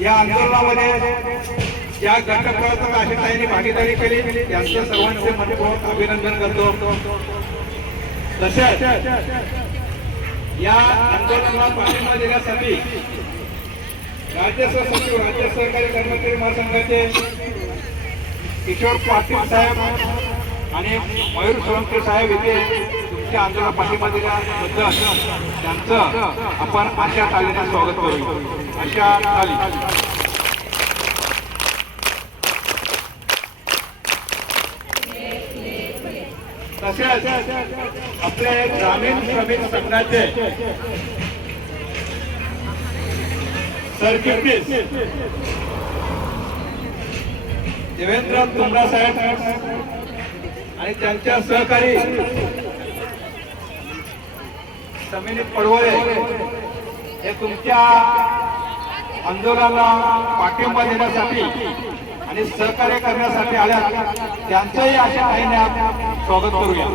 या आंदोलनामध्ये ज्या घटकप्रवर्तक आशाताईंनी भागीदारी केली त्यांचं सर्वांचे मनपूर्वक अभिनंदन करतो। तसेच या आंदोलनाला पाठिंबा देण्यासाठी राज्य सचिव राज्य सहकारी कर्मचारी महासंघाचे किशोर पाटील साहेब आणि मयूर सोळंके साहेब इथे तुमच्या आंदोलनाला पाठिंबा दिल्याबद्दल त्यांचं आपण आशा तालीने स्वागत करू। आशा ताली। तसेच आपले ग्रामीण श्रमिक संघाचे सरचिटणीस देवेंद्र तुमरा साहेब आणि त्यांच्या सहकारी समिनी पडवळे हे तुमच्या आंदोलनाला पाठिंबा देण्यासाठी आणि सहकार्य करण्यासाठी आल्या त्यांचंही अशा ताईने स्वागत करूया।